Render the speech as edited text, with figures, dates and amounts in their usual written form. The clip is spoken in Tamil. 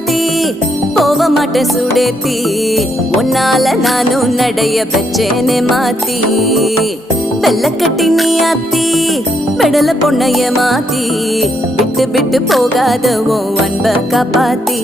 ராசாத்தி போக மாட்டேன் சுடேத்தி உன்னால நானும் நடைய பெச்சேனே மாத்தி வெள்ளக்கட்டி நீ ஆத்தி பெடல பொண்ணைய மாத்தி விட்டு விட்டு போகாத உன் அன்ப காப்பாத்தி